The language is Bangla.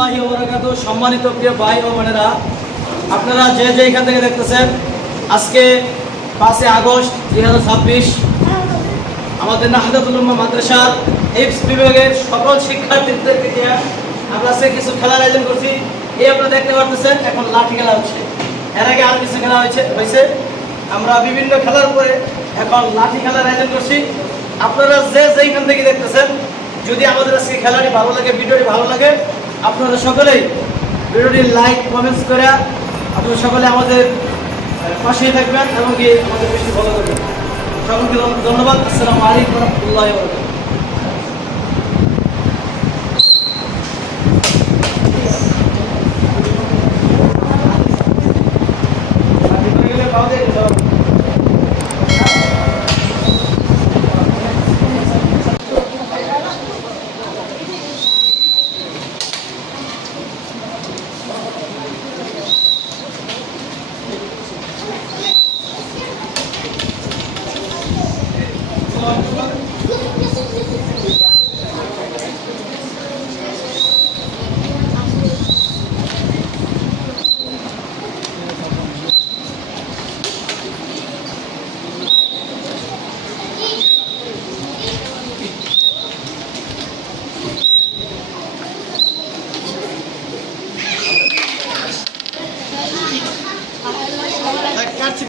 রাহমাতুল্লাহি ওয়া বারাকাতুহু। সম্মানিত প্রিয় ভাই ও বোনেরা, আপনারা যে এখান থেকে দেখতেছেন, আজকে 5 আগস্ট 2026 আমাদের নাহদাতুল উম্মাহ মাদ্রাসার হিফজ বিভাগের সকল শিক্ষার্থীদেরকে নিয়ে আমরা আজকে কিছু খেলার আয়োজন করছি। এই আপনারা দেখতে পাচ্ছেন, এখন লাঠি খেলা হচ্ছে। এর আগে আরো কিছু খেলা হয়েছে। আমরা বিভিন্ন খেলার উপরে এখন লাঠি খেলার আয়োজন করছি। আপনারা যে যেখান থেকে দেখতেছেন, যদি আমাদের আজকে খেলাটি ভালো লাগে, ভিডিওটি ভালো লাগে, আপনারা সকলেই ভিডিওটি লাইক কমেন্টস করে আপনারা সকলে আমাদের পাশেই থাকবেন এবং কি আমাদের বেশি ভালো করবেন। সকলকে ধন্যবাদ। আসসালামু আলাইকুম ওয়া রাহমাতুল্লাহি ওয়া বারাকাতুহু।